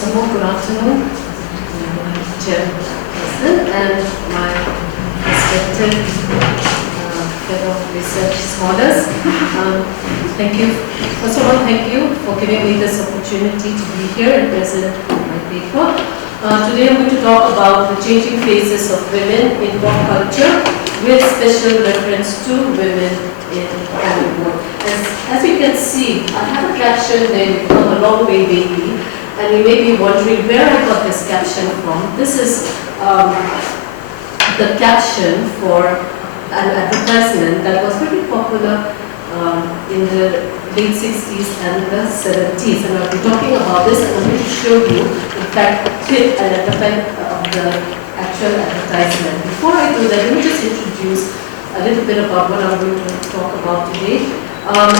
Good afternoon, Chairperson and my respected fellow research scholars. Thank you. First of all, thank you for giving me this opportunity to be here and present my paper. Today I'm going to talk about the changing faces of women in pop culture with special reference to women in Hollywood. As you can see, I have a caption there, "You've come a long way, baby." And you may be wondering where I got this caption from. This is the caption for an advertisement that was very popular in the late 60s and the 70s. And I'll be talking about this, and I'm going to show you, in fact, a clip and a clip of the actual advertisement. Before I do that, let me just introduce a little bit about what I'm going to talk about today.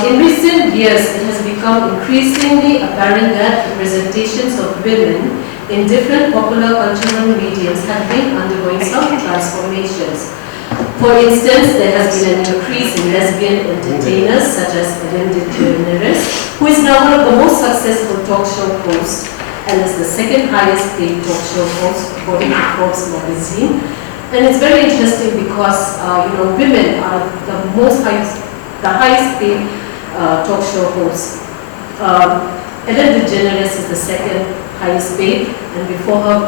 In recent years, it has become increasingly apparent that representations of women in different popular cultural mediums have been undergoing some transformations. For instance, there has been an increase in lesbian entertainers such as Ellen DeGeneres, who is now one of the most successful talk show hosts and is the second highest paid talk show host according to Forbes magazine. And it's very interesting because women are the highest paid talk show host. Ellen DeGeneres is the second highest paid, and before her,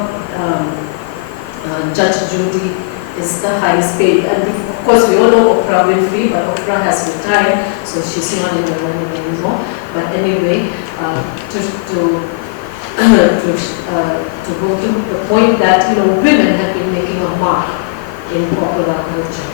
Judge Judy is the highest paid. And of course, we all know Oprah Winfrey, but Oprah has retired, so she's not in the running anymore. But anyway, to go to the point that women have been making a mark in popular culture.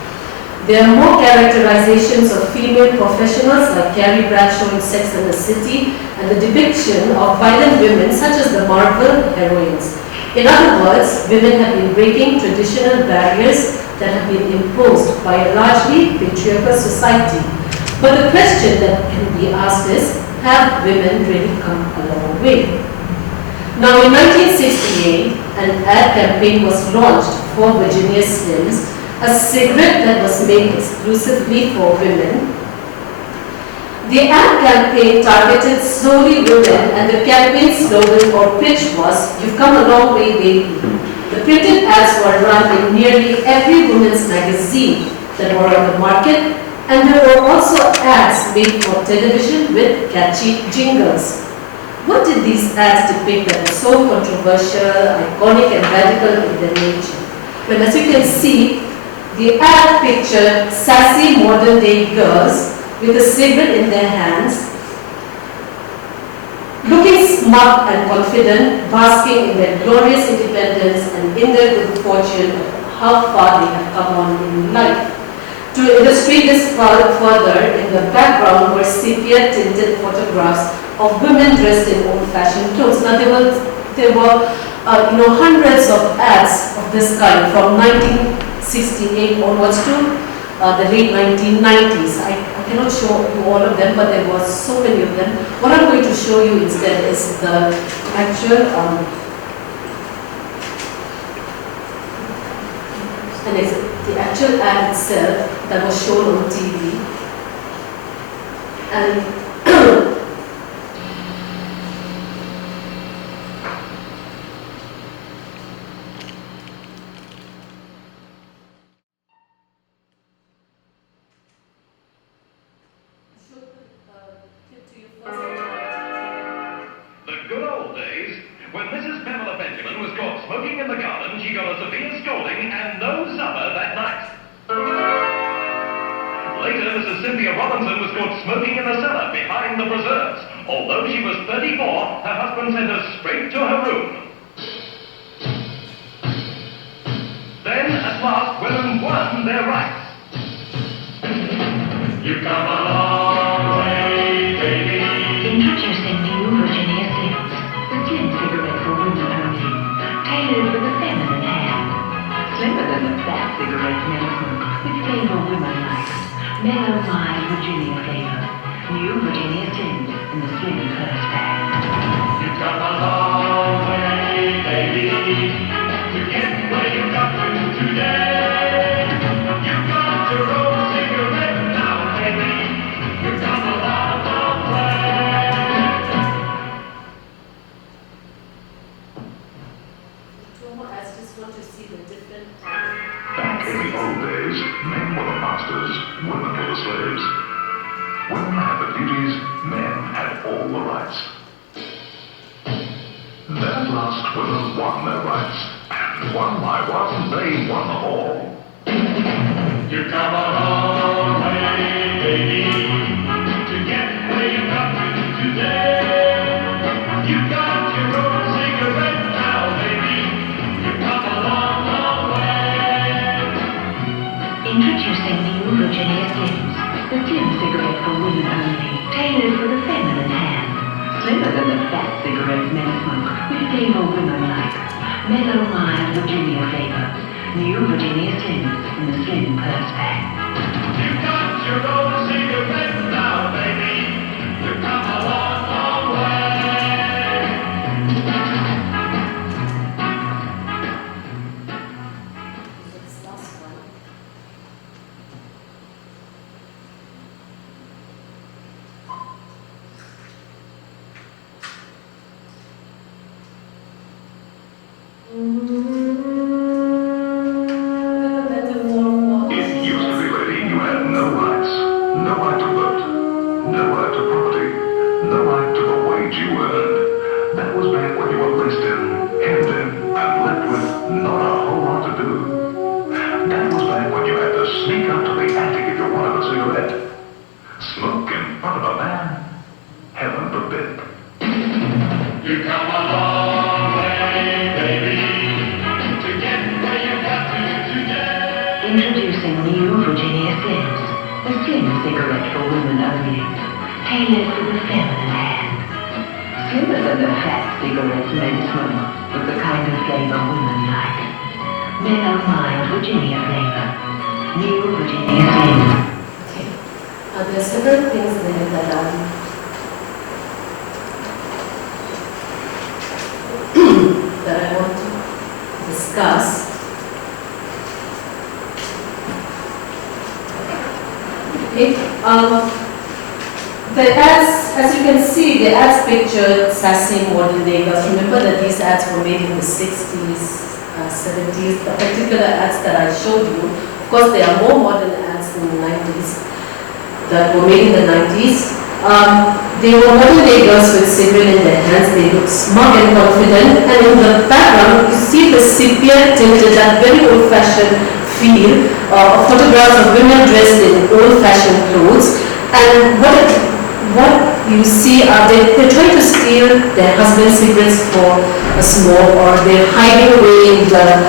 There are more characterizations of female professionals like Carrie Bradshaw in Sex and the City, and the depiction of violent women such as the Marvel heroines. In other words, women have been breaking traditional barriers that have been imposed by a largely patriarchal society. But the question that can be asked is, have women really come a long way? Now in 1968, an ad campaign was launched for Virginia Slims, a cigarette that was made exclusively for women. The ad campaign targeted solely women, and the campaign slogan or pitch was, "You've come a long way, baby." The printed ads were run in nearly every women's magazine that were on the market, and there were also ads made for television with catchy jingles. What did these ads depict that was so controversial, iconic, and radical in their nature? Well, as you can see, the ad pictured sassy modern-day girls with a cigarette in their hands, looking smug and confident, basking in their glorious independence and in their good fortune of how far they have come on in life. To illustrate this further, in the background were sepia-tinted photographs of women dressed in old-fashioned clothes. Now there were hundreds of ads of this kind from 1968 onwards to the late 1990s. I cannot show you all of them, but there were so many of them. What I'm going to show you instead is the actual the actual ad itself that was shown on TV. And smoking in the garden, she got a severe scolding and no supper that night. Later, Mrs. Cynthia Robinson was caught smoking in the cellar behind the preserves. Although she was 34, her husband sent her straight to her room. Then, at last, women won their rights. You've come a long way, baby. Introducing new Virginia Slims, the slim cigarette for women only, tailored for the feminine hand. Slimmer than the fat cigarettes men smoke, with flavor women like. Mellow, mild Virginia flavor. New Virginia Slims in the slim first pack. You've come a long way, baby, to get where you got to today. You've got your own cigarette now, baby. You've come a long, long way. 1968 want to see the different Back in the old days, men were the masters, women were the slaves. Women had the duties, men had all the rights. Then at last, women won their rights. And one by one, they won them all. You've come a long way, baby, to get where you got to today. You got your own cigarette now, baby. You've come a long, long way. Introducing new Virginia Slims, the slim cigarette for women only, tailored for the feminine hand. Slimmer than the fat cigarettes men smoke, with flavor women like. Mellow, mild Virginia flavor. New Virginia Slims in the slim purse pack. You got your own cigarette now, baby. You've come a long, long way. This last one. It used to be, lady, you had no rights. No right to vote. No right to property. No right to the wage you earned. That was back when you were laced in, hemmed in, and left with not a whole lot to do. That was back when you had to sneak up to the attic if you wanted a cigarette. Smoke in front of a man? Heaven forbid. You come a long way, baby, to get where you got to today. Introducing new Virginia Slims, the slim cigarette for women only, tailored for the feminine hand. Slimmer than the fat cigarettes men smoke, with the kind of flavor women like. Mellow, mild Virginia flavor. New Virginia Slims. Okay. There are several things there that that I want to discuss. Okay. The ads, as you can see, the ads pictured sassy modern day girls. Remember that these ads were made in the 60s, 70s. The particular ads that I showed you, of course, there are more modern ads in the 90s that were made in the 90s. They were modern day girls with cigarette in their hands. They looked smug and confident. And in the background, you see the sepia tinted, that very old-fashioned feel of photographs of women dressed in old-fashioned clothes. And what you see are they're trying to steal their husband's cigarettes for a smoke, or they're hiding away in the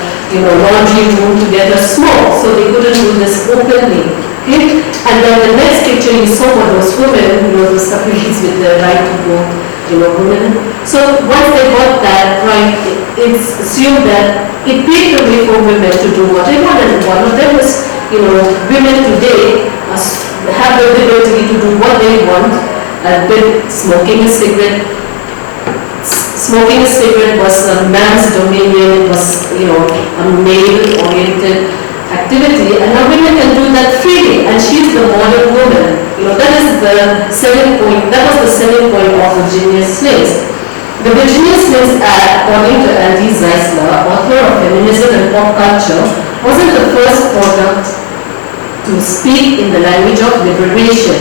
laundry room to get a smoke, so they couldn't do this openly. Okay? And then the next picture you saw were those women, those suffragettes with the right to vote, women. So once they got that right, it's assumed that it paved the way for women to do what they want, and one of them is, women today have the ability to do what they want, with smoking a cigarette. Smoking a cigarette was a man's dominion, it was, a male-oriented activity, and now women can do that freely, and she's the modern woman. That is the selling point, that was the selling point of Virginia Slims. The Virginia Slims ad, according to Andy Zeisler, author of Feminism and Pop Culture, wasn't the first product to speak in the language of liberation.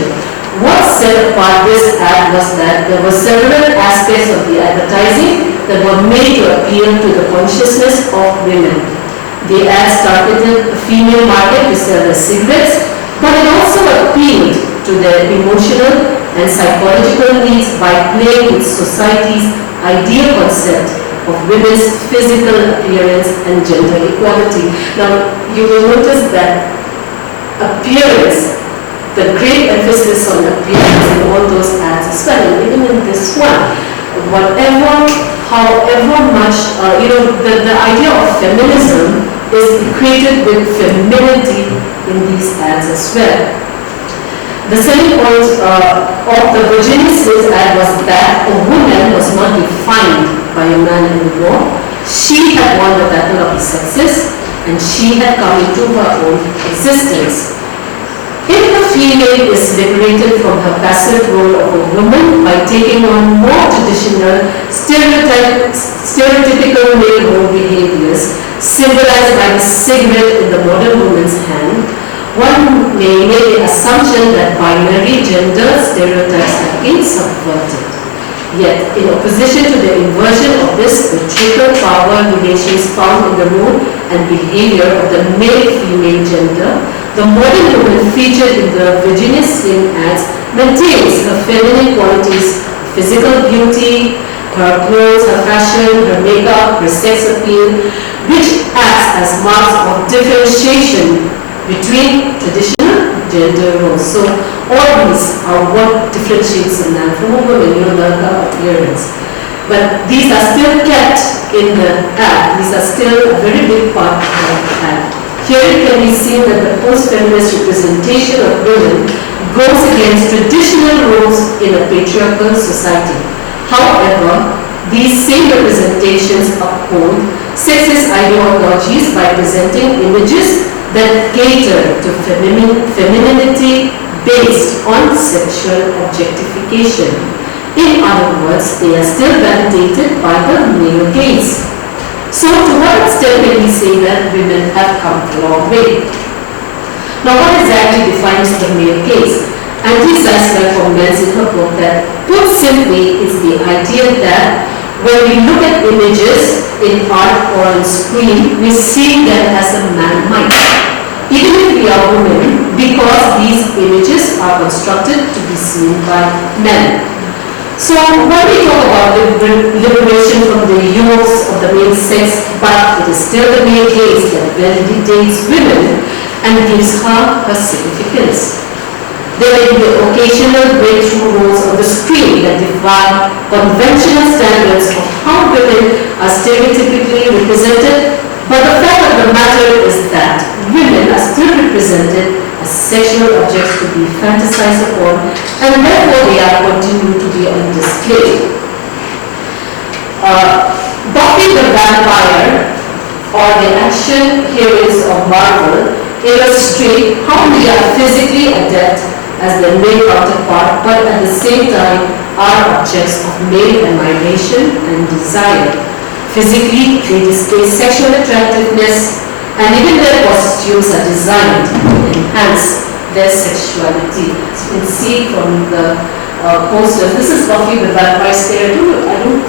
What set apart this ad was that there were several aspects of the advertising that were made to appeal to the consciousness of women. The ad targeted a female market to sell their cigarettes, but it also appealed to their emotional and psychological needs by playing with society's ideal concept of women's physical appearance and gender equality. Now, you will notice that appearance, the great emphasis on appearance in all those ads as well, and even in this one, however much, the idea of feminism is equated with femininity in these ads as well. The selling point of the Virginia Slims ad was that a woman was not defined by a man anymore. She had won the battle of the sexes, and she had come into her own existence. If a female is liberated from her passive role of a woman by taking on more traditional, stereotypical male role behaviors, symbolized by the cigarette in the modern woman's hand, one may make the assumption that binary gender stereotypes have been subverted. Yet, in opposition to the inversion of this, the triple power relations found in the role and behavior of the male-female gender, the modern woman featured in the Virginia Slim ads maintains her feminine qualities, physical beauty, her clothes, her fashion, her makeup, her sex appeal, which acts as marks of differentiation between traditional gender roles. So all these are what differentiates a man from a woman, the appearance. But these are still kept in the ad. These are still a very big part of the ad. Here it can be seen that the post-feminist representation of women goes against traditional roles in a patriarchal society. However, these same representations uphold sexist ideologies by presenting images that cater to femininity based on sexual objectification. In other words, they are still validated by the male gaze. So to what extent can we say that women have come a long way? Now what exactly defines the male gaze? Angie Zeisler comments in her book that, put simply, it's the idea that when we look at images in art or on screen, we see them as a man might. Even if we are women, because these images are constructed to be seen by men. So when we talk about liberation from the yokes of the male sex, but it is still the male gaze that validates women and gives her significance. There may be the occasional breakthrough roles on the screen that defy conventional standards of how women are stereotypically represented, but the fact of the matter is that women are still represented as sexual objects to be fantasized upon, and therefore they are continuing to be on display. Buffy the Vampire, or the action heroines of Marvel, illustrate how we are physically adept as their male counterpart, but at the same time are objects of male admiration and desire. Physically, they display sexual attractiveness, and even their costumes are designed to enhance their sexuality. As you can see from the posters, this is Buffy the Vampire Slayer. I don't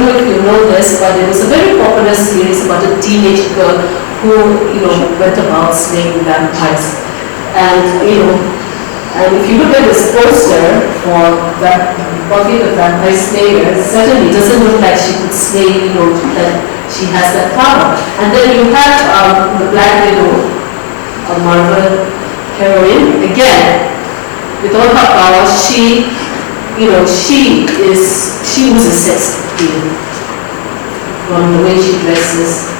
know if you know this, but it was a very popular series about a teenage girl who, went about slaying vampires. And if you look at this poster for Buffy the Vampire Slayer, certainly doesn't look like she could slay, that she has that power. And then you have the Black Widow, a Marvel heroine. Again, with all her power, she uses sex appeal from the way she dresses,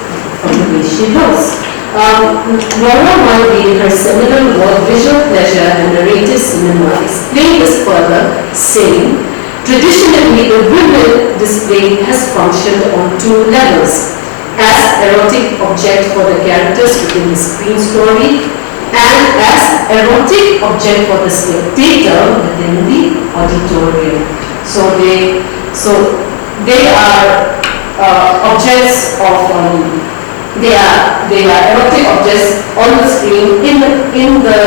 from the way she looks. Nora Mulvey, in her seminal work, Visual Pleasure and Narrative Cinema, explained this further, saying, traditionally, the women displayed has functioned on two levels, as erotic object for the characters within the screen story, and as erotic object for the spectator within the auditorium. So they are objects of they are erotic objects on the screen in the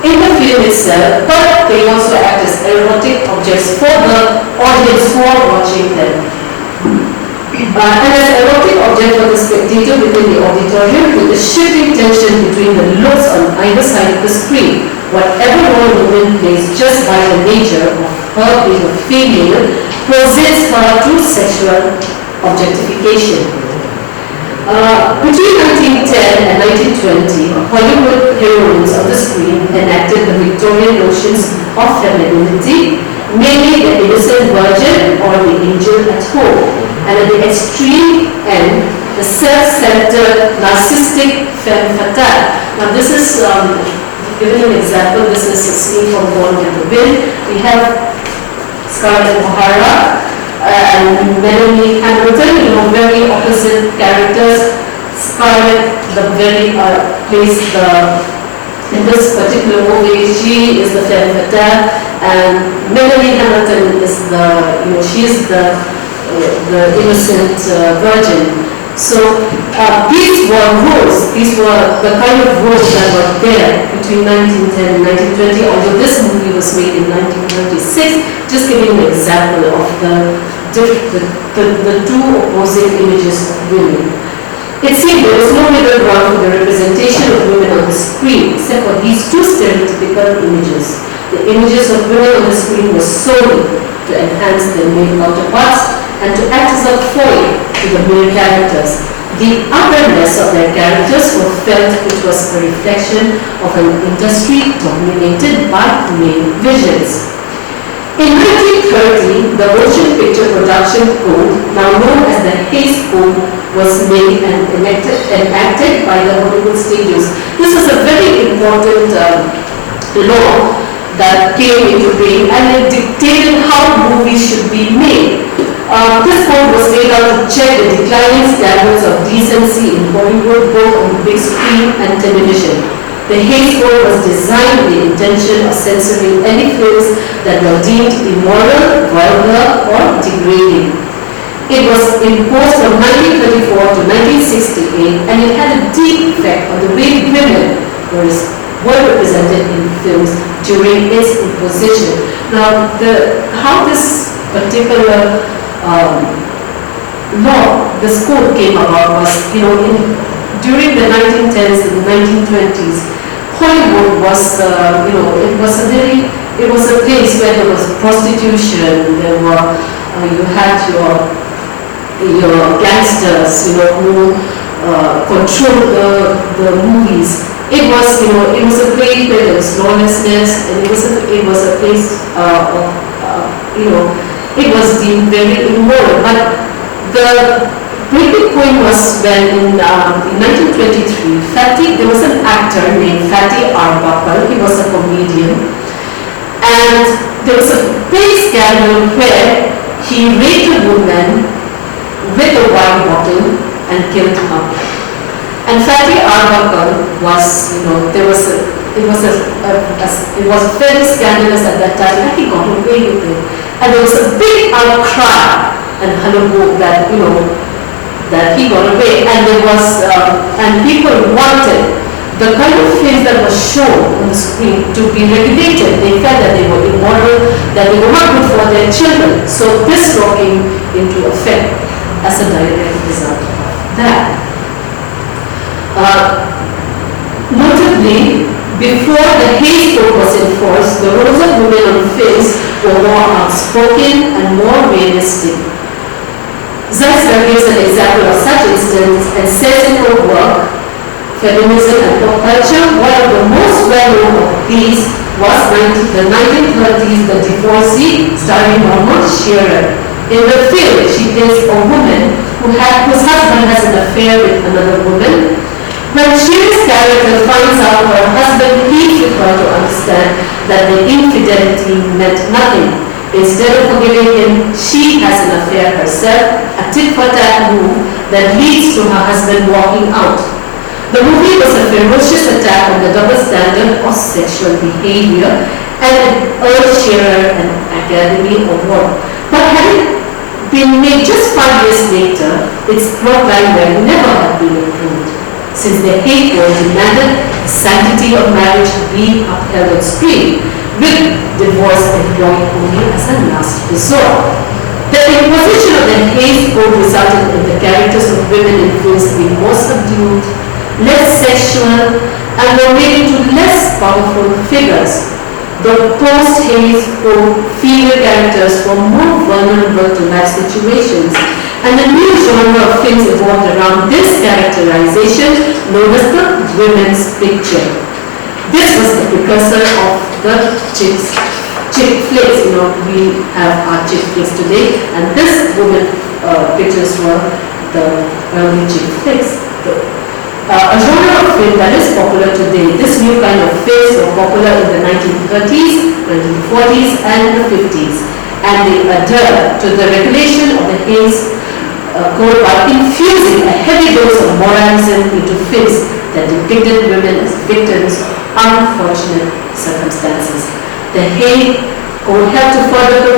film itself, but they also act as erotic objects for the audience who are watching them. And as erotic object for the spectator within the auditorium, with the shifting tension between the looks on either side of the screen, whatever role the woman plays just by the nature of her being a female presents her to sexual objectification. Between 1910 and 1920, Hollywood heroines on the screen enacted the Victorian notions of femininity, mainly the innocent virgin or the angel at home, and at the extreme end, the self-centered, narcissistic femme fatale. Now this is, giving an example, this is a scene from Born with the Wind. We have Scarlett O'Hara and Melanie Hamilton, very opposite characters. Scarlett, plays in this particular movie, she is the femme fatale, and Melanie Hamilton is she is the innocent virgin. So these were roles, these were the kind of roles that were there between 1910 and 1920, although this movie was made in 1936, just giving an example of the two opposing images of women. It seemed there was no middle ground for the representation of women on the screen, except for these two stereotypical images. The images of women on the screen were solely to enhance their male counterparts and to act as a foil to the male characters. The otherness of their characters were felt, which was a reflection of an industry dominated by male visions. In 1930, the Motion Picture Production Code, now known as the Hays Code, was made and enacted by the Hollywood Studios. This was a very important law that came into being, and it dictated how movies should be made. This code was made out to check the declining standards of decency in Hollywood, both on the big screen and television. The Hays Code was designed with the intention of censoring any films that were deemed immoral, vulgar, or degrading. It was imposed from 1934 to 1968, and it had a deep effect on the way women were represented in films during its imposition. Now, how this particular law, this code came about was, during the 1910s and the 1920s, Hollywood was, it was a place where there was prostitution. There were, you had your gangsters, who controlled the movies. It was, it was a place where there was lawlessness, and it was a place it was deemed very immoral. But the breaking point was when in 1923, there was an actor named Fatty Arbuckle. He was a comedian, and there was a big scandal where he raped a woman with a wine bottle and killed her. And Fatty Arbuckle was, it was very scandalous at that time, and he got away with it. And there was a big outcry and hullabaloo that, that he got away. And there was, and people wanted the kind of films that were shown on the screen to be regulated. They felt that they were immoral, that they were not good for their children. So this law came into effect as a direct result of that. Notably, before the Hays Code was enforced, the roles of women on films were more outspoken and more realistic. Zeisler gives an example of such instance and says in her work, Feminism and Pop Culture, one of the most well-known of these was the 1930s The Divorcee, starring Norma Shearer. In the film, she plays a woman whose husband has an affair with another woman. When Shearer's character finds out her husband pleads with her to understand that the infidelity meant nothing. Instead of forgiving him, she has an affair herself, a tit-for-tat move that leads to her husband walking out. The movie was a ferocious attack on the double standard of sexual behavior, and it earned Shearer an Academy Award. But had it been made just 5 years later, its plotline would never have been improved, since the Hays Code demanded the sanctity of marriage be upheld on screen, with divorce employed only as a last resort. The imposition of the Hays Code resulted in the characters of women in films being more subdued, less sexual, and were made into less powerful figures. The post-Hays Code female characters were more vulnerable to life situations, and a new genre of films evolved around this characterization, known as the women's picture. This was the precursor of the chick flicks. We have our chick flicks today, and this women pictures were the early chick flicks. A genre of film that is popular today. This new kind of films were popular in the 1930s, 1940s, and the 50s, and they adhered to the regulation of the Hays Code by infusing a heavy dose of moralism into films that depicted women as victims of unfortunate circumstances. The Hays Code helped to further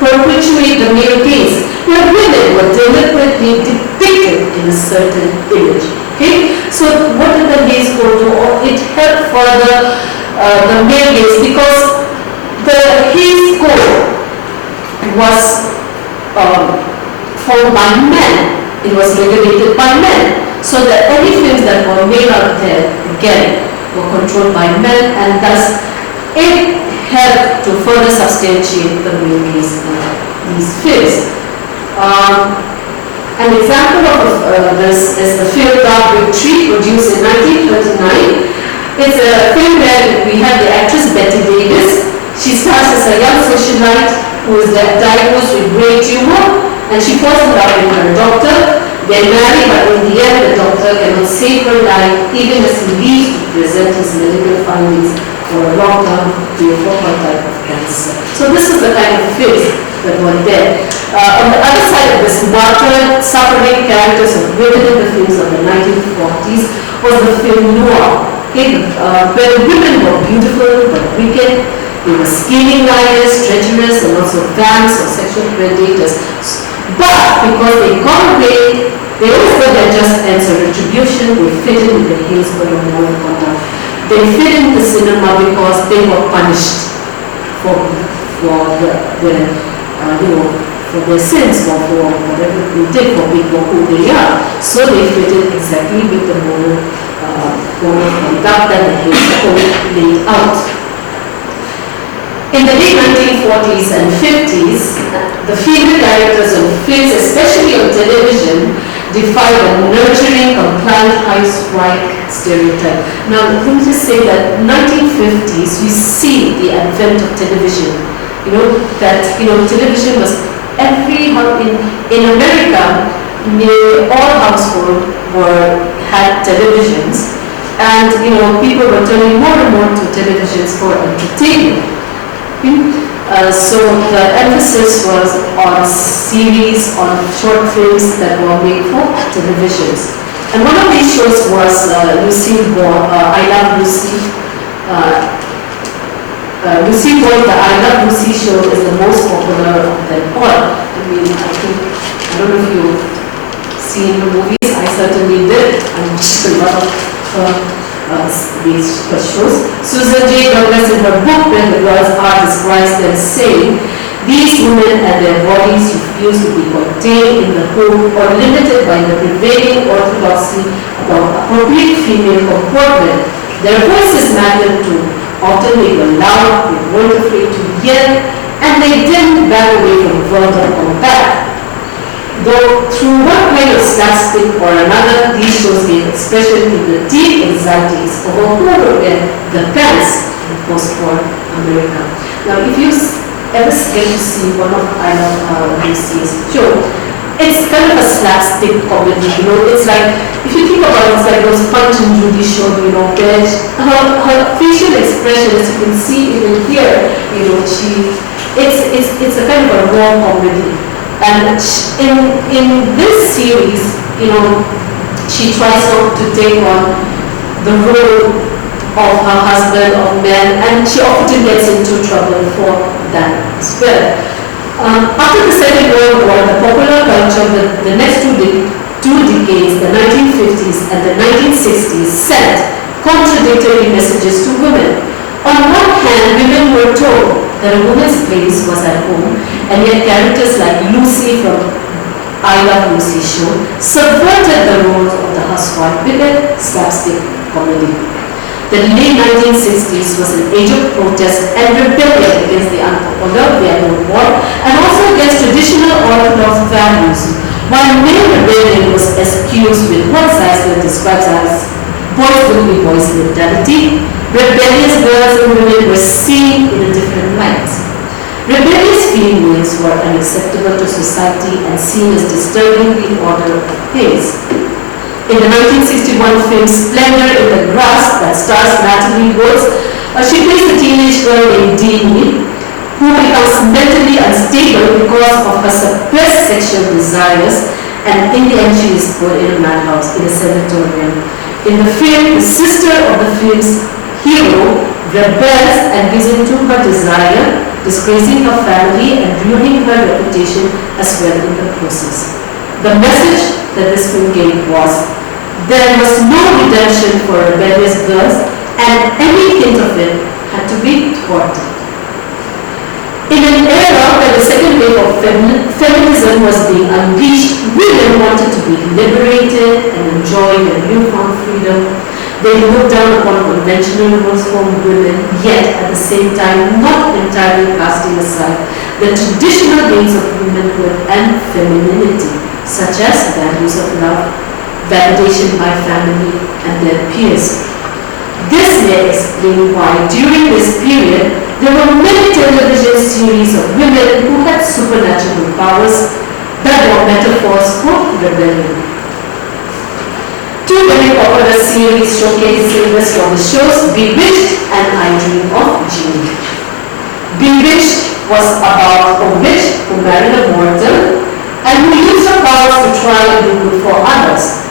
perpetuate the male gaze, where women were deliberately depicted in a certain image. Okay, so what did the gaze go to? It helped further the male gaze, because the gaze code was formed by men. It was regulated by men. So that any films that were made out there, again, were controlled by men, and thus it helped to further substantiate the male gaze in these films. An example of this is the film Dark Victory, produced in 1929. It's a film where we have the actress Betty Davis. She stars as a young socialite who is diagnosed with brain tumor, and she falls in love with her doctor. They marry, but in the end, the doctor cannot save her life, even as he leaves to present his medical findings for a long-term cure for her type of cancer. So this is the kind of films that were there. On the other side of this, martyred, suffering characters of women in the films of the 1940s was the film noir. Okay, where women were beautiful but wicked. They were scheming liars, treacherous, and also vamps or sexual predators. But because they got away, they always got their just ends or retribution. They fit in with the Hillsborough moral conduct. They fit in the cinema because they were punished for their sins, or for whatever they did, for being who they are. So they fit in exactly with the moral conduct that the Hillsborough laid out. In the late 1940s and 50s, the female characters on films, especially on television, defied the nurturing, compliant housewife stereotype. Now, let me just say that in the 1950s, we see the advent of television. Television was in America, nearly all households had televisions, and people were turning more and more to televisions for entertainment. So the emphasis was on series, on short films that were made for televisions. And one of these shows was Lucille Ball, I Love Lucy. Lucille Ball, the I Love Lucy show is the most popular of them all. I don't know if you've seen the movies, I certainly did. I watched a lot of these shows. Susan J. Douglas in her book When the Girls Are describes them saying, these women and their bodies refuse to be contained in the home or limited by the prevailing orthodoxy about appropriate female comportment. Their voices mattered too. Often they were loud, they weren't afraid to yell, and they didn't back away from verbal combat. Though through one kind of slapstick or another, these shows gave expression to the deep anxieties of who were in the pants in post-war America. Now, if you ever get to see one of I Love Lucy's show, it's kind of a slapstick comedy. It's like, if you think about it, it's like those Punch and Judy show, where her facial expression, as you can see even here, it's a kind of a raw comedy. And in this series, she tries not to take on the role of her husband, of men, and she often gets into trouble for that as well. After the Second World War, the popular culture of the next two decades, the 1950s and the 1960s, sent contradictory messages to women. On one hand, women were told that a woman's place was at home, and yet characters like Lucy from I Love Lucy show subverted the roles of the housewife with a slapstick comedy. The late 1960s was an age of protest and rebellion against the unpopular Vietnam War and also against traditional orthodox values. While male rebellion was excused with what Zeisler describes as boys will be boys mentality, rebellious girls and women were seen in a different light. Rebellious females were unacceptable to society and seen as disturbing the order of things. In the 1961 film Splendor in the Grass that stars Natalie Woods, she plays a teenage girl named Deanie who becomes mentally unstable because of her suppressed sexual desires, and in the end she is put in a madhouse in a sanatorium. In the film, the sister of the film's hero rebels and gives in to her desire, disgracing her family and ruining her reputation as well in the process. The message that this film gave was there was no redemption for rebellious girls, and any hint of it had to be thwarted. In an era where the second wave of feminism was being unleashed, women wanted to be liberated and enjoy their newfound freedom. They looked down upon conventional roles for women, yet at the same time not entirely casting aside the traditional gains of womanhood and femininity, such as values of love, validation by family and their peers. This may explain why during this period there were many television series of women who had supernatural powers that were metaphors for rebellion. Two very popular series showcasing this were the shows Bewitched and I Dream of Jeannie. Bewitched was about a witch who married a mortal and who used her powers to try and do good for others,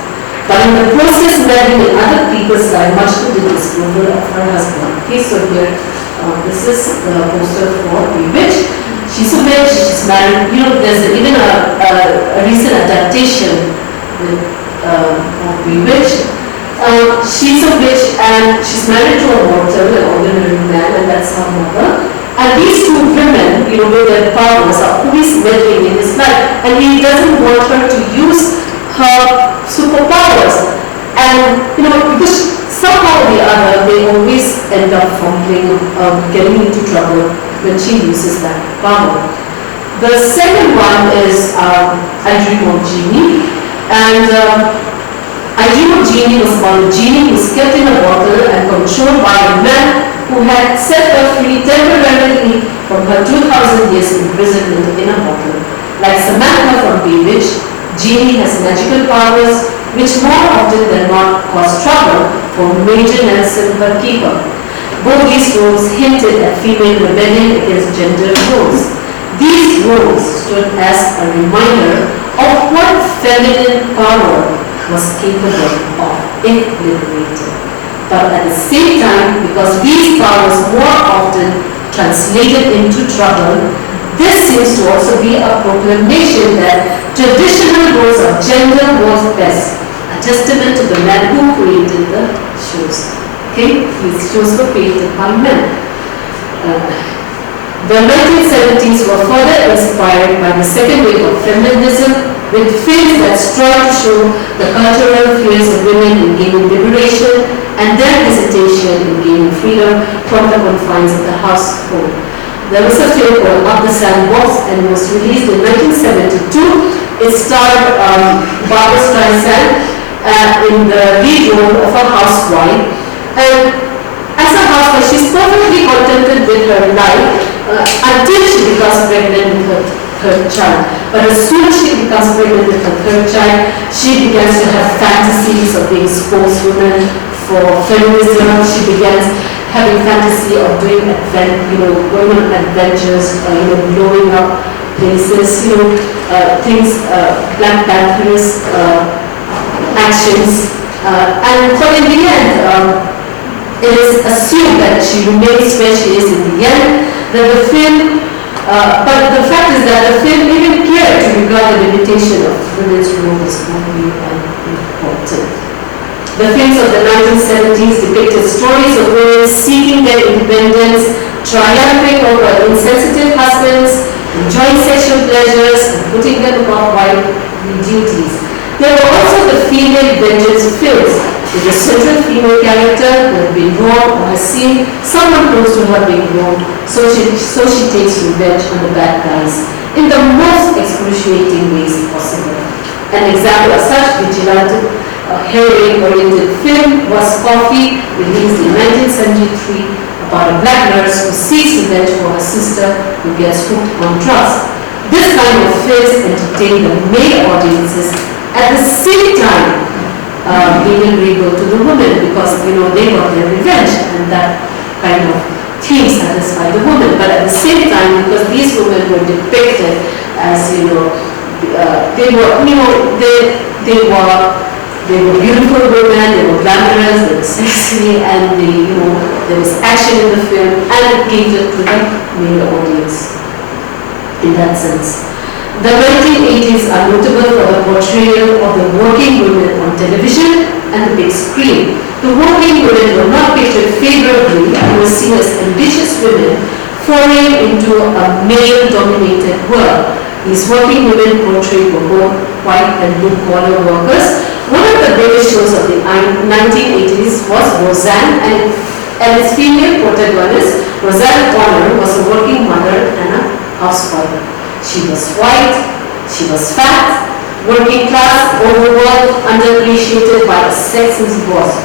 but in the process marrying in other people's lives much to the disapproval of her husband. Okay, so here this is the poster for Bewitched. She's a witch, she's married, there's even a recent adaptation of Bewitched. She's a witch and she's married to a mortal, an ordinary man, and that's her mother. And these two women, with their powers, are always meddling in his life, and he doesn't want her to use her superpowers. And, because somehow or the other, they always end up fumbling, getting into trouble when she uses that power. The second one is I Dream of Jeannie. And I Dream of Jeannie was about a genie who was kept in a bottle and controlled by a man who had set her free temporarily from her 2,000 years imprisonment in a bottle. Like Samantha from Bewitched, Jeannie has magical powers which more often than not cause trouble for Major Nelson, her keeper. Both these roles hinted at female rebellion against gender roles. These roles stood as a reminder of what feminine power was capable of if liberated. But at the same time, because these powers more often translated into trouble, this seems to also be a proclamation that traditional roles of gender was best, a testament to the man who created the shows. Okay, these shows were created by men. The 1970s were further inspired by the second wave of feminism, with films that strive to show the cultural fears of women in gaining liberation and their hesitation in gaining freedom from the confines of the household. There was a film called Up the Sandbox and was released in 1972. It starred Barbara Streisand in the lead role of a housewife. And as a housewife, she's perfectly contented with her life until she becomes pregnant with her third child. But as soon as she becomes pregnant with her third child, she begins to have fantasies of being spokeswoman for feminism. She begins having fantasy of doing going on adventures, blowing up places, things, Black Panther's actions. But in the end, it is assumed that she remains where she is in the end, that the film, but the fact is that the film even cared to regard the limitation of women's role as only important. The films of the 1970s depicted stories of women seeking their independence, triumphing over insensitive husbands, enjoying sexual pleasures, and putting them above wifely duties. There were also the female vengeance films, with a central female character who had been wronged or has seen someone close to her being wronged, so she takes revenge on the bad guys in the most excruciating ways possible. An example of such vigilante heroine-oriented film was Coffee, released in 1973, about a black nurse who seeks revenge for her sister who gets hooked on drugs. This kind of films entertain the male audiences at the same time being agreeable to the women, because they got their revenge, and that kind of theme satisfied the women. But at the same time, because these women were depicted as they were beautiful women, they were glamorous, they were sexy, and there was action in the film, and it catered to the male audience in that sense. The 1980s are notable for the portrayal of the the big screen. The working women were not pictured favorably and were seen as ambitious women foraying into a male-dominated world. These working women portrayed were both white and blue-collar workers. One of the British shows of the 1980s was Roseanne, and its female protagonist, Roseanne Connor, was a working mother and a housewife. She was white, she was fat, working class, overworked, underappreciated by a sexist boss.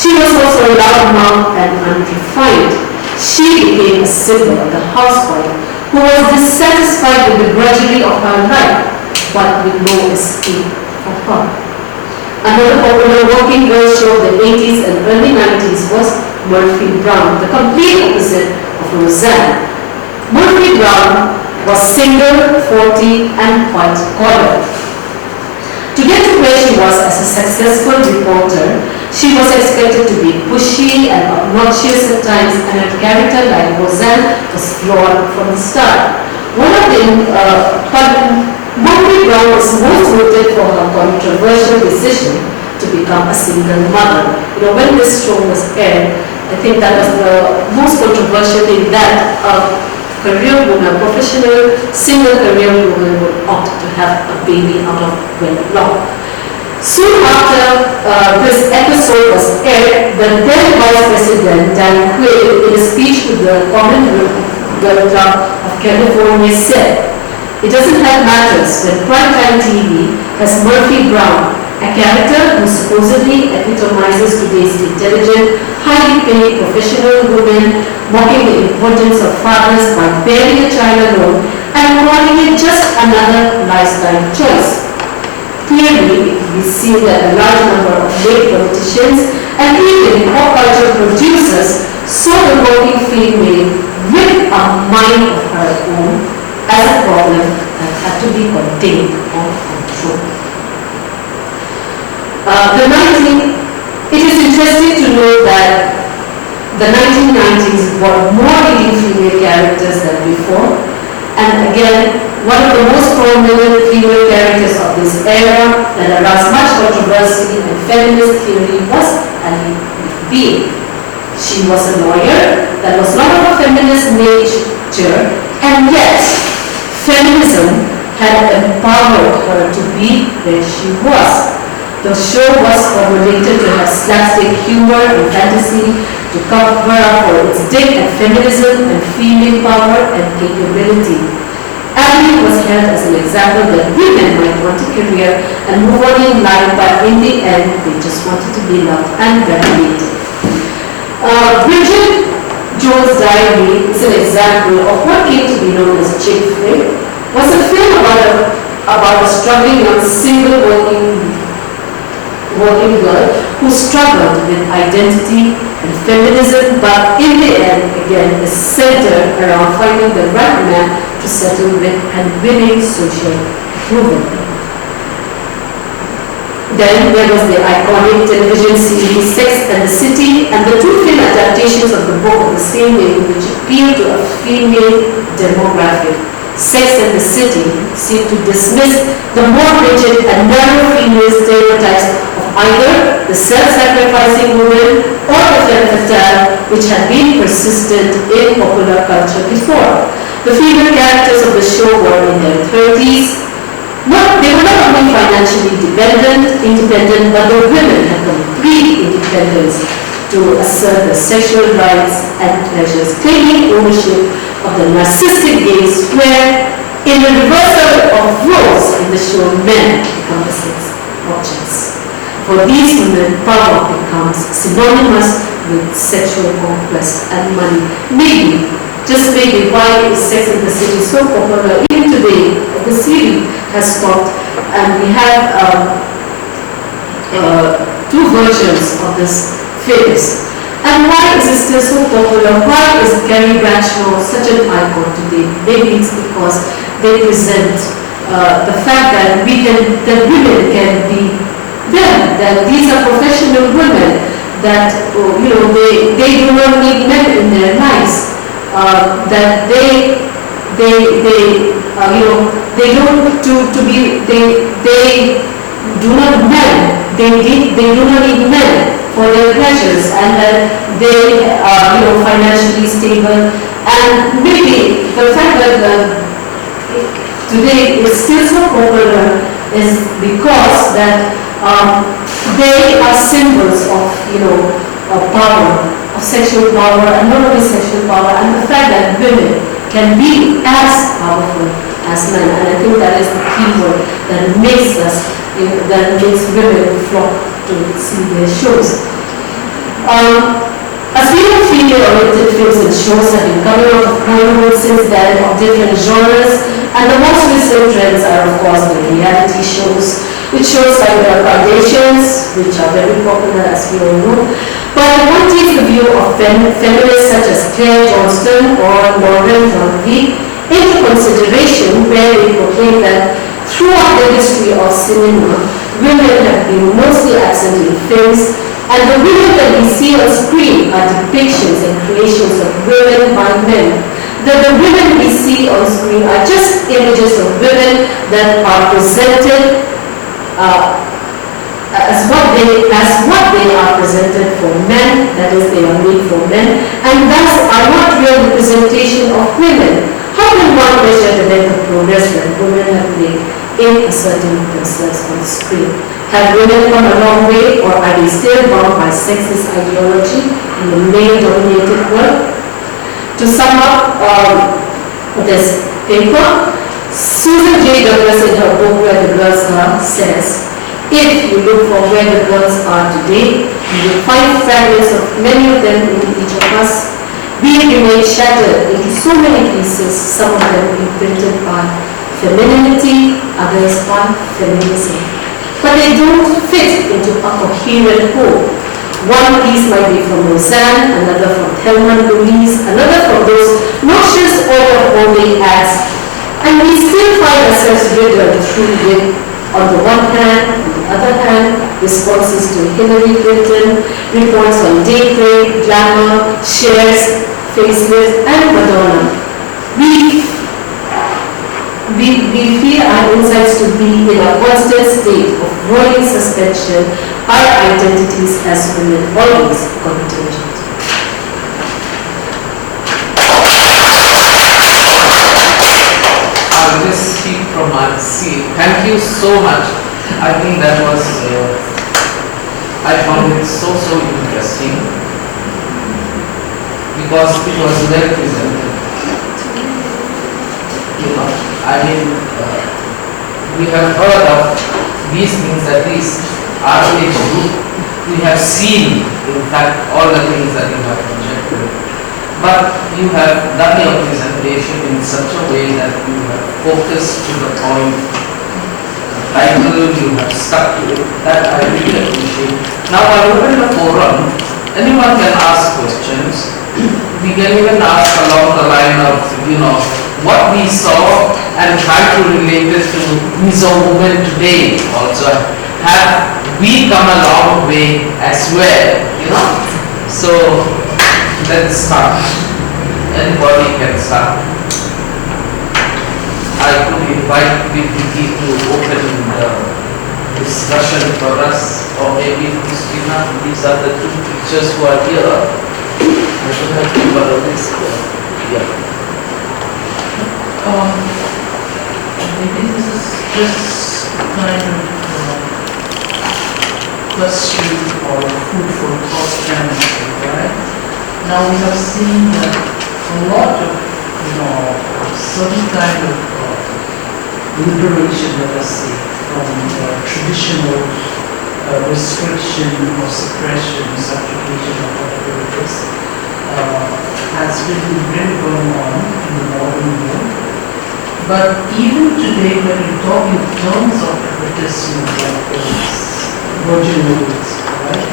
She was also loud-mouthed and unrefined. She became a symbol of the housewife who was dissatisfied with the drudgery of her life, but with no escape for her. Another popular working girl show of the 80s and early 90s was Murphy Brown, the complete opposite of Roseanne. Murphy Brown was single, 40, and white collar. To get to where she was as a successful reporter, she was expected to be pushy and obnoxious at times, and her character, like Roseanne, was flawed from the start. Murphy Brown was most noted for her controversial decision to become a single mother. When this show was aired, I think that was the most controversial thing, that a career woman, professional, single career woman would opt to have a baby out of wedlock. Soon after this episode was aired, the then Vice President, Dan Quayle, in a speech to the Commonwealth Club of California said, "It doesn't have matters when primetime TV has Murphy Brown, a character who supposedly epitomizes today's intelligent, highly paid professional women, mocking the importance of fathers by bearing a child alone and calling it just another lifestyle choice." Clearly, we see that a large number of late politicians and even pop culture producers saw the working female with a mind of her own as a problem that had to be contained or controlled. It is interesting to know that the 1990s brought more leading female characters than before, and again, one of the most prominent female characters of this era that aroused much controversy and feminist theory was Ali B. She was a lawyer that was not of a feminist nature, and yet feminism had empowered her to be where she was. The show was formulated to have slapstick humor and fantasy, to cover up for its dig at feminism and female power and capability. Ali was held as an example that women might want a career and move on in life, but in the end, they just wanted to be loved and validated. Bridget Jones' Diary is an example of what came to be known as chick flick. Was a film about a struggling young single working girl who struggled with identity and feminism, but in the end, again, is centered around finding the right man to settle with and winning social approval. Then there was the iconic television series Sex and the City, and the two film adaptations of the book of the same name, which appeal to a female demographic. Sex and the City seemed to dismiss the more rigid and narrow female stereotypes of either the self-sacrificing woman or the femme fatale, which had been persistent in popular culture before. The female characters of the show were in their 30s. They were not only financially independent, but the women had complete independence to assert their sexual rights and pleasures, claiming ownership of the narcissistic gaze, where in the reversal of roles in the show, men become the sex objects. For these women, power becomes synonymous with sexual conquest and money. Maybe, just maybe, why is Sex and the City so popular? Even today, the series has stopped, and we have two versions of this phase. And why is it still so popular? Why is Gary Bradshaw such an icon today? Maybe it's because they present the fact that women can be them, that these are professional women, that they do not need men in their lives, that they do not men they do not need men for their pleasures, and that they are, financially stable. And maybe the fact that today is still so popular is because that they are symbols of, of power, of sexual power, and not only sexual power, and the fact that women can be as powerful as men. And I think that is the key word that makes us, that makes women flock to see their shows. As female-oriented films and shows have been coming out of Hollywood since then, of different genres, and the most recent trends are, of course, the reality shows, which shows like the Kardashians, which are very popular, as we all know. But I want to take the view of feminists such as Claire Johnston or Lauren Johnston into consideration, where they proclaim that throughout the history of cinema, women have been mostly absent in films, and the women that we see on screen are depictions and creations of women by men. That the women we see on screen are just images of women that are presented as what they are presented for men, that is, they are made for men, and thus are not real representation of women. How can one measure the length of progress that women have made in asserting themselves on the screen? Have women come a long way, or are they still bound by sexist ideology in the male-dominated world? To sum up this paper, Susan J. Douglas in her book Where the Girls Are says, if you look for where the girls are today, you will find fragments of many of them in each of us. We remain shattered into so many pieces, some of them imprinted by femininity, others by feminism. But they don't fit into a coherent whole. One piece might be from Roseanne, another from Thelma Louise, another from those noxious over-holding ads. And we still find ourselves riddled through with, on the one hand, on the other hand, responses to Hillary Clinton, reports on daybreak, glamour, shares, facelift, and Madonna. We feel our insights to be in a constant state of rolling suspension, our identities as women always contingent. I'll just speak from my seat. Thank you so much. I think that was, I found it so interesting because it was well presented. I mean, we have heard of these things, at least our age group. We have seen, in fact, all the things that you have projected. But you have done your presentation in such a way that you have focused to the point. The title, you have stuck to it. That I really appreciate. Now I open the forum. Anyone can ask questions. We can even ask along the line of, what we saw and try to relate it to Mizoram women today also. Have we come a long way as well, So let's start. Anybody can start. I could invite Vicky to open the discussion for us, or maybe Christina. These are the two teachers who are here. I don't have to follow this. Maybe this is just kind of question or food for thought kind of thing, right? Now we have seen that a lot of, certain kind of liberation, let us say, from traditional restriction or suppression, subjugation or whatever it is, has really been going on in the modern world. But even today, when we talk in terms of advertisement like this, virgin novels, right?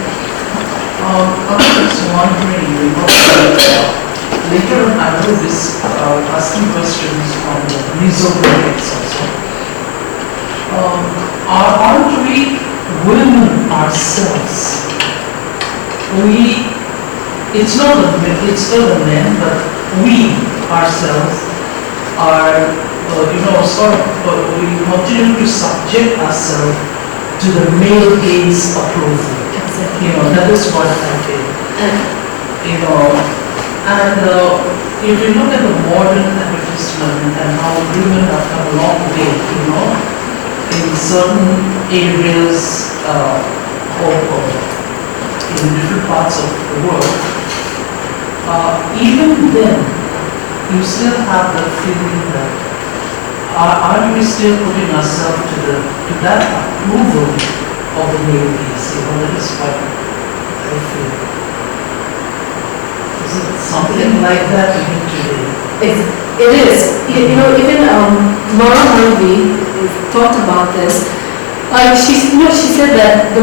I was just wondering, later on I will be asking questions on the Mizoram also. Aren't we women ourselves? It's not the men, but we ourselves are, we continue to subject ourselves to the male gaze approval. Exactly. You know, that is what I feel. You know, and if you look at the modern advertisement and how women have come a long way, you know, in certain areas or in different parts of the world, even then, you still have that feeling that are we still putting ourselves to that approval of the male gaze? You know, that is what I feel. Is it something like that even today? It is. You know, even Mara Harvey talked about this. She said that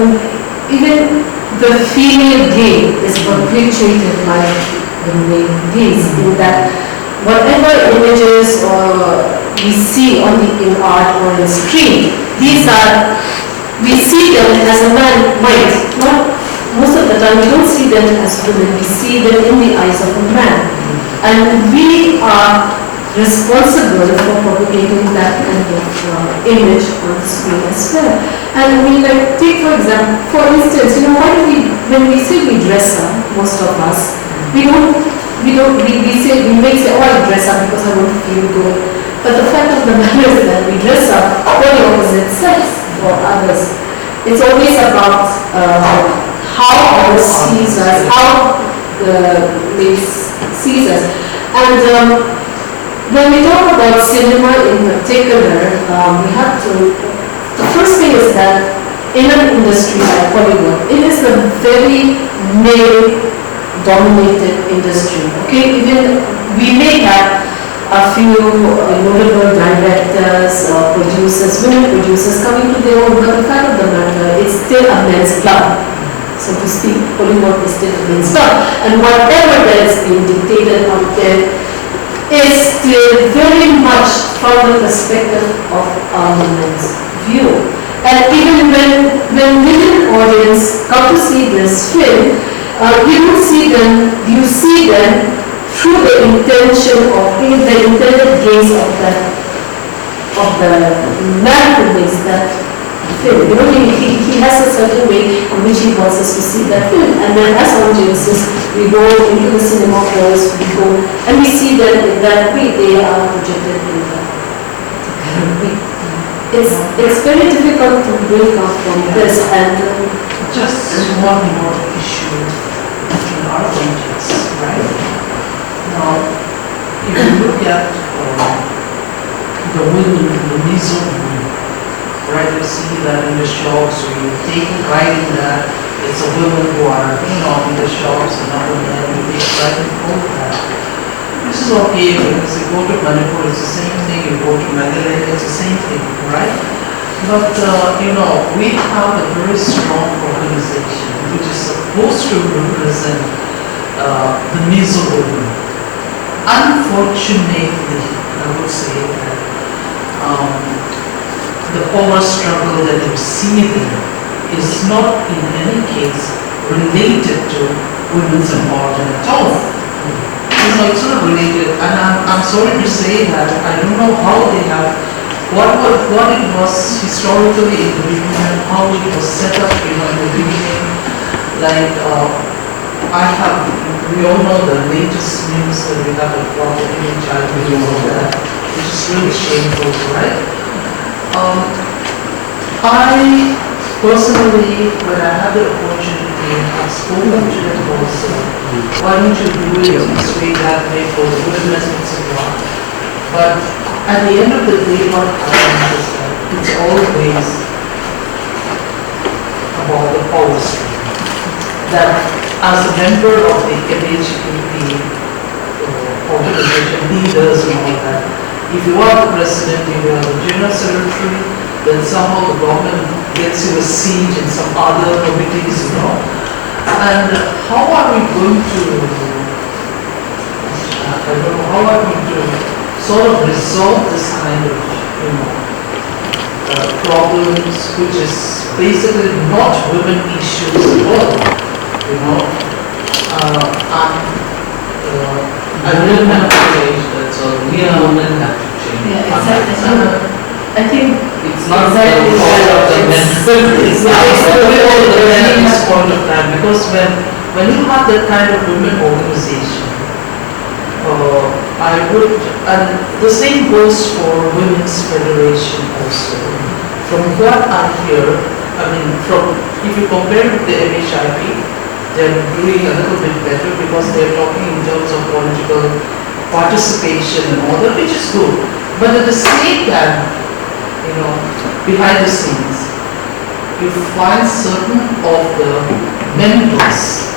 even the female gaze is perpetuated by the male gaze, in that whatever images we see in art or in screen, we see them as a man might. Not most of the time we don't see them as women, we see them in the eyes of a man. And we are responsible for propagating that kind of image on the screen as well. And I mean, like, take for example, for instance, you know, when we say we dress up, most of us, we may say, oh, I dress up because I want to feel good. But the fact of the matter is that we dress up for the opposite sex or others. It's always about how others sees us, how they sees us. And when we talk about cinema in particular, we have to, the first thing is that in an industry like Hollywood, it is a very male-dominated industry. Okay, even we may have a few notable directors, producers, women producers coming to their own, but the fact of the matter, it's still a men's club. So to speak, Hollywood is still a men's club. And whatever that is being dictated out there is still very much from the perspective of a woman's view. And even when women audience come to see this film, you see them through the intention of the intended gaze of the man who makes that film. You know, he has a certain way in which he wants us to see that film. And then as audiences, we go into the cinema halls, we go, and we see them in that way. They are projected in that kind of way. It's very difficult to break out from this. And just one more issue in our context, right? Now, if you look at the women, the Mizoram women, right, you see that in the shops, so you take pride in that. It's a women who are, in the shops, and other men who take pride in all of that. This is okay because you go to Manipur, it's the same thing. You go to Meghalaya, it's the same thing, right? But we have a very strong organization which is supposed to represent the Mizoram women. Unfortunately, I would say that the power struggle that you see there is not in any case related to women's empowerment at all. It's not related, and I'm sorry to say that I don't know how they have, what it was historically in the beginning, how it was set up in the beginning. Like we all know the latest news that we have a problem in child video all that, which is really shameful, right? I personally, when I had the opportunity, I've spoken to them also, why don't you do it this way, that way, for the women, etc. But at the end of the day, what happens is that it's always about the power struggle. That as a member of the LGBT organization, leaders and all that, if you are the president, if you are the general secretary, then somehow the government gets you a seat in some other committees, And how are we going to, how are we going to sort of resolve this kind of, problems, which is basically not women issues at all, I don't have to change that, so we women have to change. yeah, exactly. I think It's not exactly the fault of the men. It's at this point of time, because when you have that kind of women organization, I would, and the same goes for Women's Federation also. From what I hear, I mean, if you compare with the MHIP, they're doing a little bit better because they're talking in terms of political participation and all that, which is good. But at the same time, behind the scenes, you find certain of the members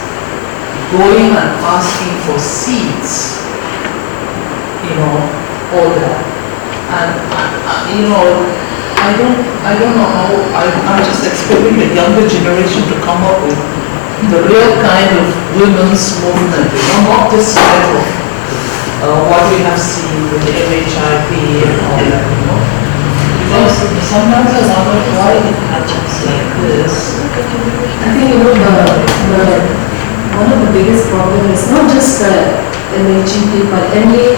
going and asking for seats, all that. And, I don't know how, I'm just expecting the younger generation to come up with the real kind of women's movement, not this kind of what we have seen with the MHIP and all that, Because sometimes I wonder why it happens like this. I think one of the biggest problems is not just the MHP but any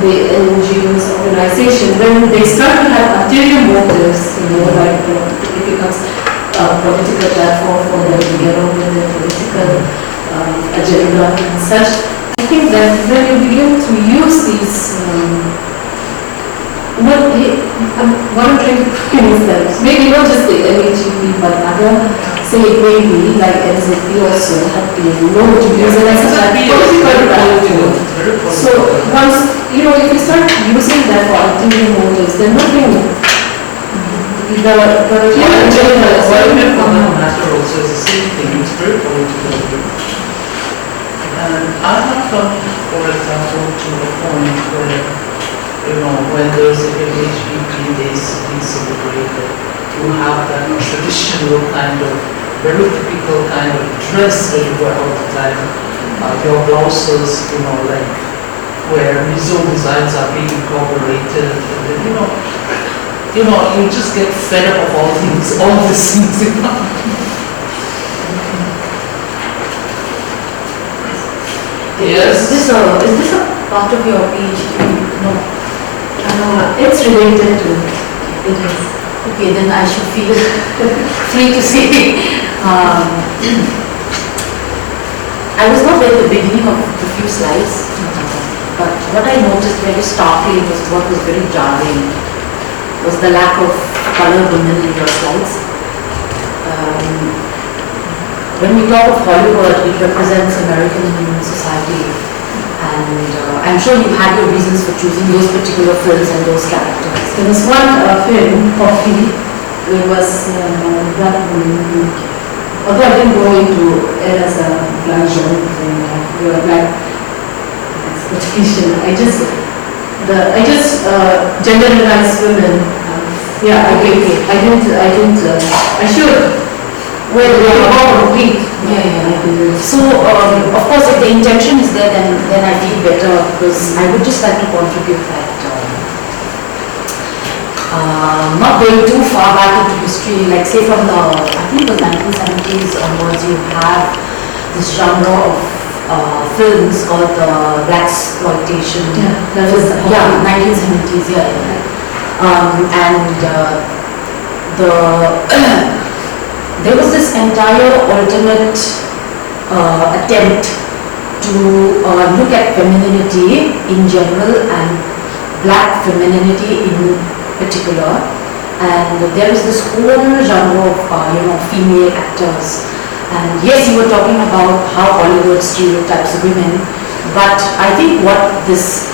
the NGOs organization, when they start to have ulterior motives, it becomes a political platform for them to get on with their political agenda and such. I think that when you begin to use these what I'm trying to put is that maybe not just the MHP but other, say maybe like NZP also have been known to use it as a political platform. So once, if you start using that for ulterior motives, then nothing, the environment for that matter also is the same thing, it's very political. And I have come, for example, to a point where when there's a HPP days being celebrated, you have that traditional kind of, very typical kind of dress that you wear all the time. Your blouses, like where Mizoram designs are being incorporated, and then, you just get fed up of all these things. Yes. Is this a part of your PhD? No. it's related to It is. Okay, then I should feel free to say. I was not there at the beginning of the few slides, but what I noticed very starkly was what was very jarring was the lack of color women in your slides. When we talk of Hollywood, it represents American society, and I'm sure you had your reasons for choosing those particular films and those characters. There was one film, Coffee, it was black woman, although I didn't go into it as a black genre thing, black exploitation. I just generalized women. I should. Well, more complete. Yeah. So, of course, if the intention is there, then I feel better, because I would just like to contribute that. Not going too far back into history, like say from I think the 1970s onwards, you have this genre of films called the black exploitation. Yeah, that was 1970s. There was this entire alternate attempt to look at femininity in general and black femininity in particular, and there is this whole genre of female actors. And yes, you were talking about how Hollywood stereotypes women, but I think what this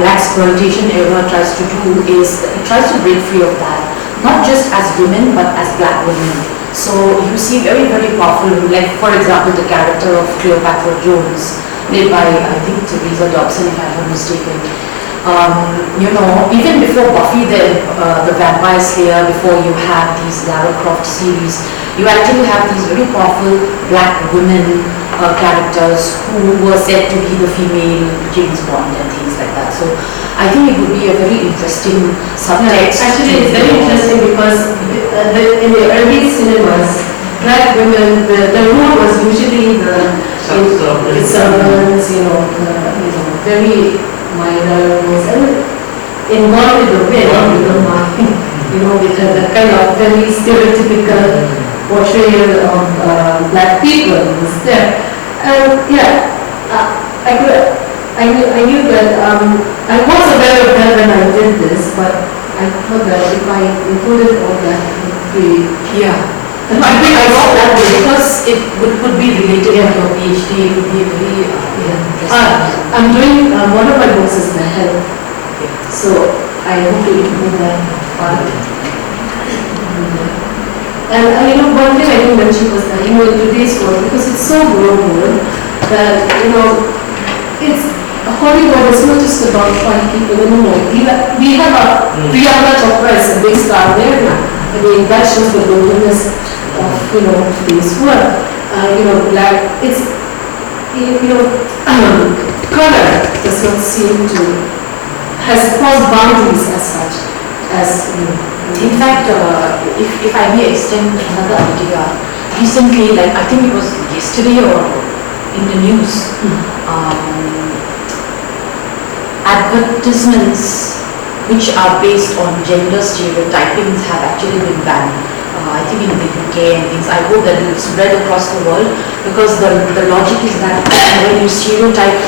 black exploitation era tries to do is it tries to break free of that, not just as women but as black women. So you see very, very powerful, like for example the character of Cleopatra Jones, played by I think Teresa Dobson, if I'm not mistaken. Even before Buffy the Vampire Slayer, before you have these Lara Croft series, you actually have these very powerful black women characters who were said to be the female James Bond and things like that. So I think it would be a very interesting subject. Actually, it's very interesting because in the early cinemas, black women, the role was usually the servants, very minor roles, and involved with the men, with the mind, with the kind of very stereotypical portrayal of black people was there. Yeah, I knew that I was aware of that when I did this, but I thought that if I included all that, it would be, Yeah. I think I got that way because it would be related to your PhD. It would be very interesting. I'm doing one of my books is the health, so I hope to include that part. And one thing I didn't mention was that in today's world, because it's so global, that it's Hollywood is not just about white people anymore. We have a Priyanka Chopra is a big star there now. I mean, that shows the globalness of today's world. Black, it's color does not seem to has crossed boundaries as such as In fact, if I may extend another idea, recently, like I think it was yesterday or in the news, advertisements which are based on gender stereotypings have actually been banned. I think in the UK and things. I hope that it will spread across the world because the logic is that when you stereotype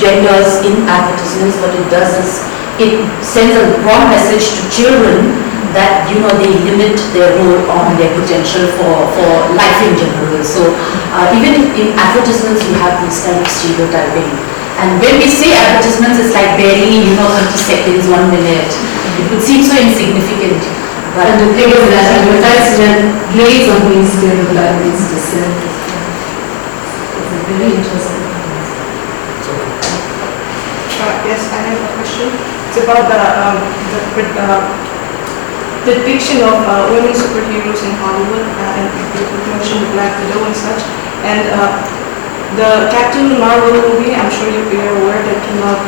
genders in advertisements, what it does is it sends a wrong message to children that they limit their role on their potential for life in general. So even in advertisements you have these kind of stereotyping. And when we say advertisements, it's like barely 30 seconds, 1 minute. It would seem so insignificant. And the thing is that advertisement plays on these stereotypes to sell. It's a very interesting. Yes, I have a question. It's about the depiction of women superheroes in Hollywood, and you mentioned the Black Widow and such. And the Captain Marvel movie, I'm sure you're aware, that came out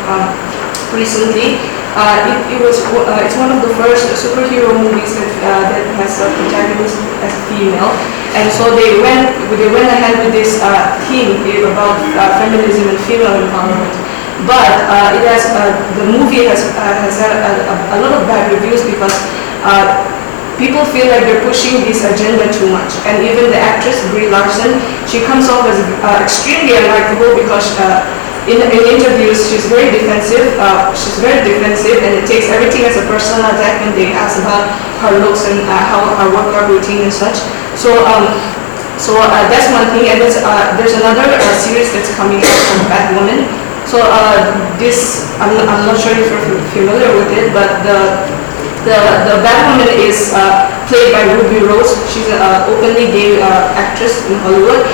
recently. It's one of the first superhero movies that has a protagonist as a female, and so they went ahead with this theme about feminism and female empowerment. But the movie has had a lot of bad reviews because people feel like they're pushing this agenda too much, and even the actress Brie Larson, she comes off as extremely unlikable because. In interviews, she's very defensive. And it takes everything as a personal attack when they ask about her looks and how her workout routine and such. So that's one thing. And there's another series that's coming out from Batwoman. So this, I'm not sure if you're familiar with it, but the Batwoman is played by Ruby Rose. She's an openly gay actress in Hollywood.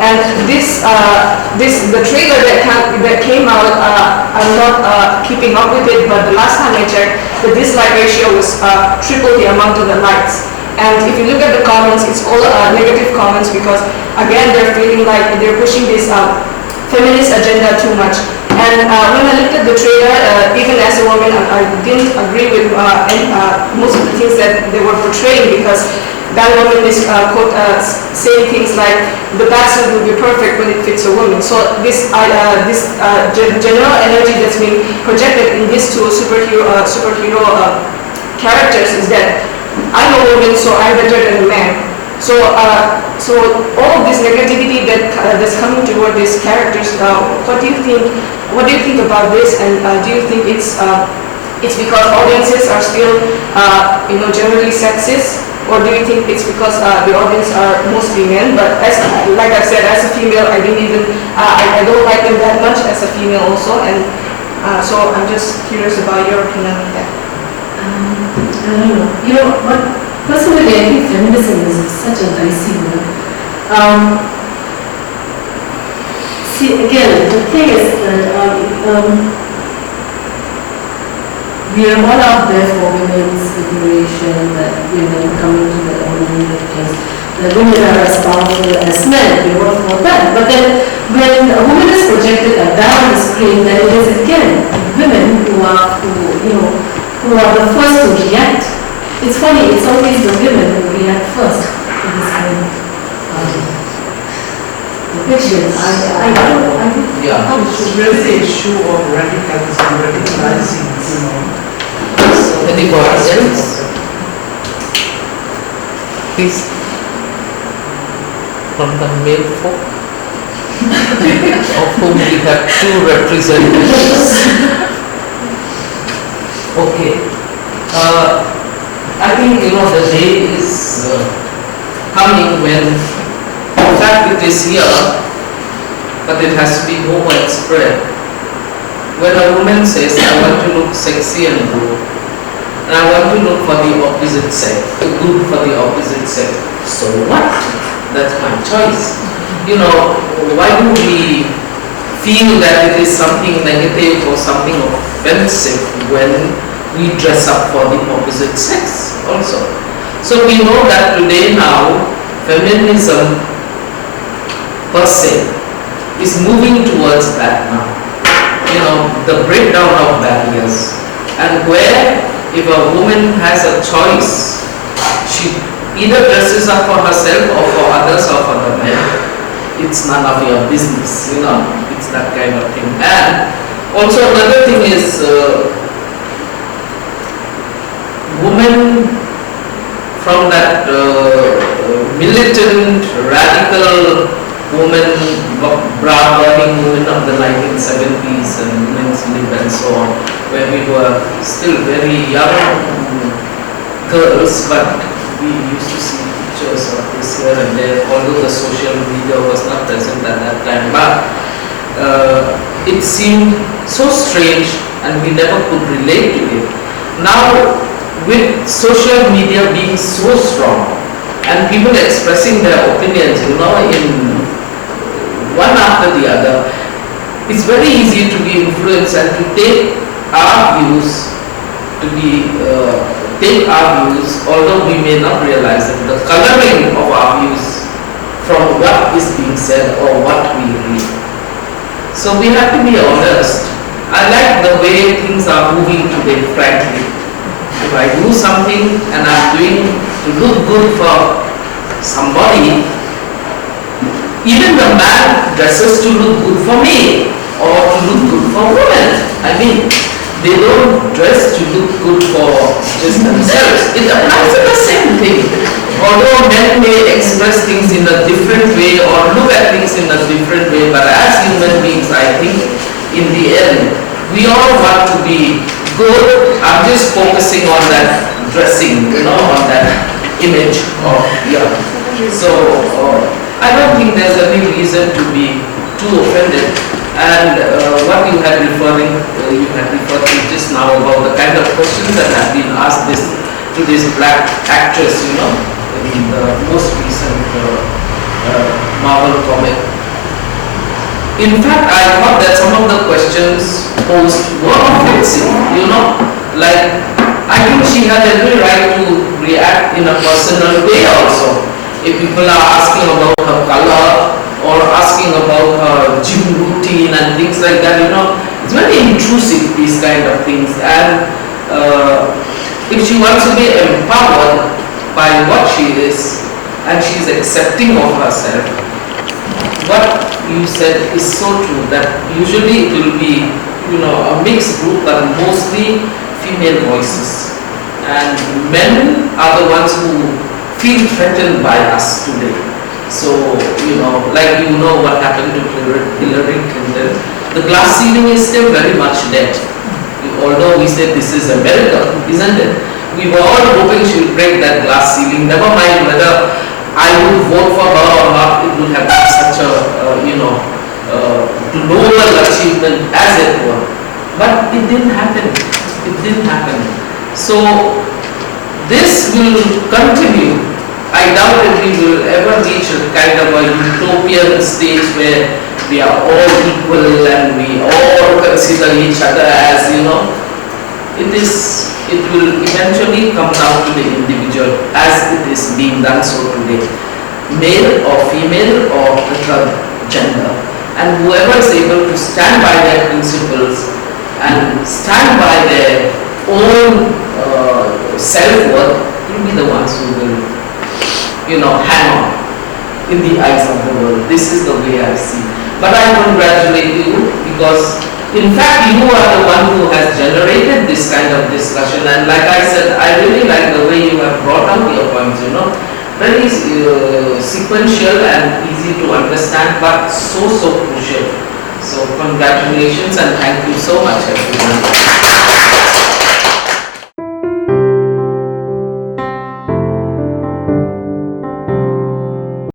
And the trailer that came out, I'm not keeping up with it, but the last time I checked, the dislike ratio was triple the amount of the likes. And if you look at the comments, it's all negative comments because, again, they're feeling like they're pushing this feminist agenda too much. And when I looked at the trailer, even as a woman, I didn't agree with most of the things that they were portraying because that woman is saying things like the batsuit will be perfect when it fits a woman. So this general energy that's been projected in these two superhero characters is that I'm a woman, so I'm better than a man. So all of this negativity that's coming toward these characters, what do you think about this? And do you think it's because audiences are still generally sexist? Or do you think it's because the audience are mostly men? But like I said, as a female, I don't like them that much as a female also, and so I'm just curious about your opinion on that. I don't know. But personally, I think feminism is such a dicey word. See, again, the thing is that we are all out there for women's liberation, that women coming to their own independence, that women are as powerful as men, we all for that. But then when a woman is projected like that on the screen, then it is again women who are the first to react. It's funny, it's always the women who react first to this kind of depiction. It's really the issue of radicalism, radicalizing, Any questions? Please. from the male folk, of whom we have two representatives. Okay. I think the day is coming when, in fact, it is here, but it has to be more widespread. When a woman says, "I want to look sexy and good, and I want to look for the opposite sex, good for the opposite sex," so what? That's my choice. Why do we feel that it is something negative or something offensive when we dress up for the opposite sex also? So we know that today now, feminism per se is moving towards that now. The breakdown of barriers, and where if a woman has a choice, she either dresses up for herself or for others or for the men. It's none of your business, it's that kind of thing. And also another thing is women from that militant, radical woman, bra-burning women of the 1970s and women's lib and so on, where we were still very young girls, but we used to see pictures of this here and there, although the social media was not present at that time. But it seemed so strange and we never could relate to it. Now, with social media being so strong and people expressing their opinions, in one after the other, it's very easy to be influenced and to take our views, although we may not realize it, the coloring of our views from what is being said or what we read. So we have to be honest. I like the way things are moving today, frankly. If I do something and I'm doing to look good for somebody, even the man dresses to look good for me or to look good for women. I mean, they don't dress to look good for just themselves. It applies to the same thing. Although men may express things in a different way or look at things in a different way, but as human beings, I think in the end, we all want to be good. I'm just focusing on that dressing, on that image of, So, I don't think there's any reason to be too offended. And what you had referred to just now about the kind of questions that have been asked to this black actress, in the most recent Marvel comic. In fact, I thought that some of the questions posed were offensive, like I think she had every right to react in a personal way also. If people are asking about her color or asking about her gym routine and things like that, it's very intrusive, these kind of things. And if she wants to be empowered by what she is and she is accepting of herself, what you said is so true, that usually it will be, a mixed group, but mostly female voices. And men are the ones who feel threatened by us today. So, what happened to Hillary Clinton. The glass ceiling is still very much dead. Although we said this is America, isn't it? We were all hoping she would break that glass ceiling. Never mind whether I would vote for her or not, it would have been such a, global achievement as it were. But it didn't happen. It didn't happen. So, this will continue. I doubt if we will ever reach a kind of a utopian stage where we are all equal and we all consider each other as, it will eventually come down to the individual as it is being done so today. Male or female or the third gender. And whoever is able to stand by their principles and stand by their own self-worth will be the ones who will hang on in the eyes of the world. This is the way I see. But I congratulate you because, in fact, you are the one who has generated this kind of discussion. And like I said, I really like the way you have brought out your points, very sequential and easy to understand, but so crucial. So congratulations and thank you so much everyone.